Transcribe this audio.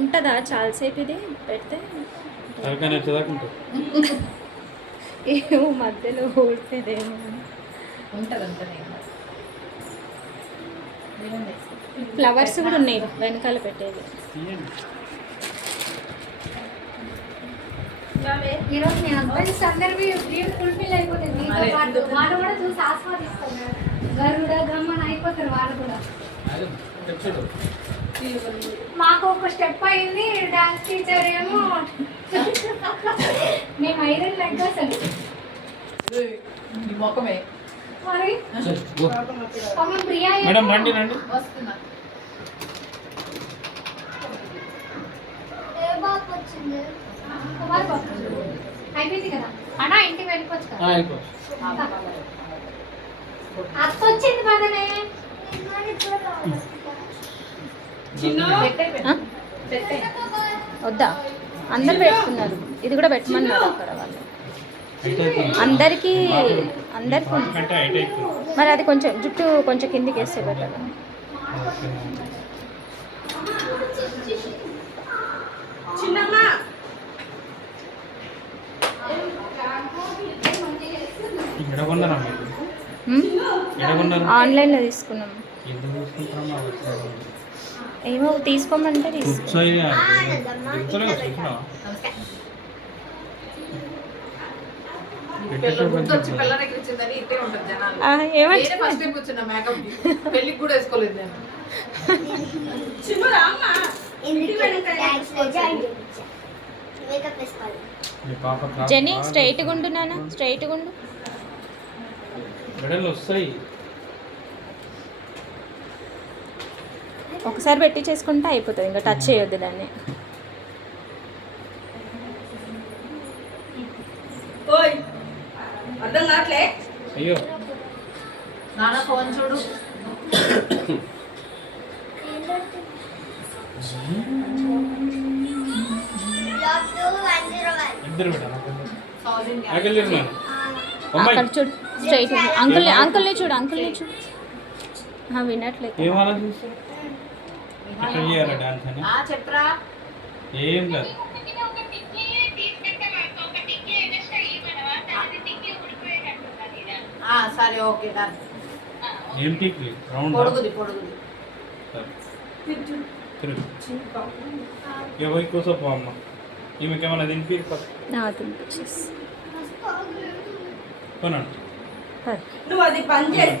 ఉంటుందా చాలాసేపు ఇది పెడితే? ఏమో మధ్యలో ఓడిపోయేదేమో. ఫ్లవర్స్ కూడా ఉన్నాయి వెనకాల పెట్టేది. ఈరోజు మీ హస్బెండ్స్ అందరివి డ్రీమ్ ఫుల్ఫిల్ అయిపోతుంది. వాళ్ళు కూడా చూసి ఆస్వాదిస్తున్నారు. గరుడ గమ్మన అయిపోతారు వాళ్ళు కూడా. మాకు ఒక స్టెప్ అయింది. డాన్స్ టీచర్ ఏమో మేము ఐరన్ లెగ్ అసలు మొక్కమే మరి ప్రియా మేడం రండి రండి. వస్తున్నా. అయిపోయింది కదా అన్నా, ఇంటికి వెళ్ళిపోవచ్చు కదా. అత్త వచ్చింది మదనే. వద్దా? అందరు పెట్టుకున్నారు, ఇది కూడా పెట్టమన్నారు అక్కడ వాళ్ళు. అందరికీ మరి అది కొంచెం జుట్టు కొంచెం కిందికి వేస్తే బెటర్. ఆన్లైన్లో తీసుకున్నాం. ఏమో తీసుకోమంటే పెళ్ళికి కూడా వేసుకోలేదు నేను. జెనీ స్ట్రైట్ గుండు, నాన్న స్ట్రైట్ గుండు. వస్తాయి. ఒకసారి పెట్టి చేసుకుంటే అయిపోతుంది, ఇంకా టచ్ చేయొద్దు దాన్ని. అయ్యో నాన్న ఫోన్ చూడు. ఇద్దరు అక్కడ చూడు స్ట్రైట్. అంకుల్ని చూడు, అంకుల్ని చూడు. వినట్లేదు. చెప్పరా ఏం కాదు. సరే ఓకే డన్. ఏం టిక్కి రౌండ్ పొడుగుది పొడుగుది. తిరుగు. పోయి కూసోపో అమ్మ. ఈమెకేమన్నా తినిపి తినిపించేసి కొనండి. నువ్వు అది పని చేస్తే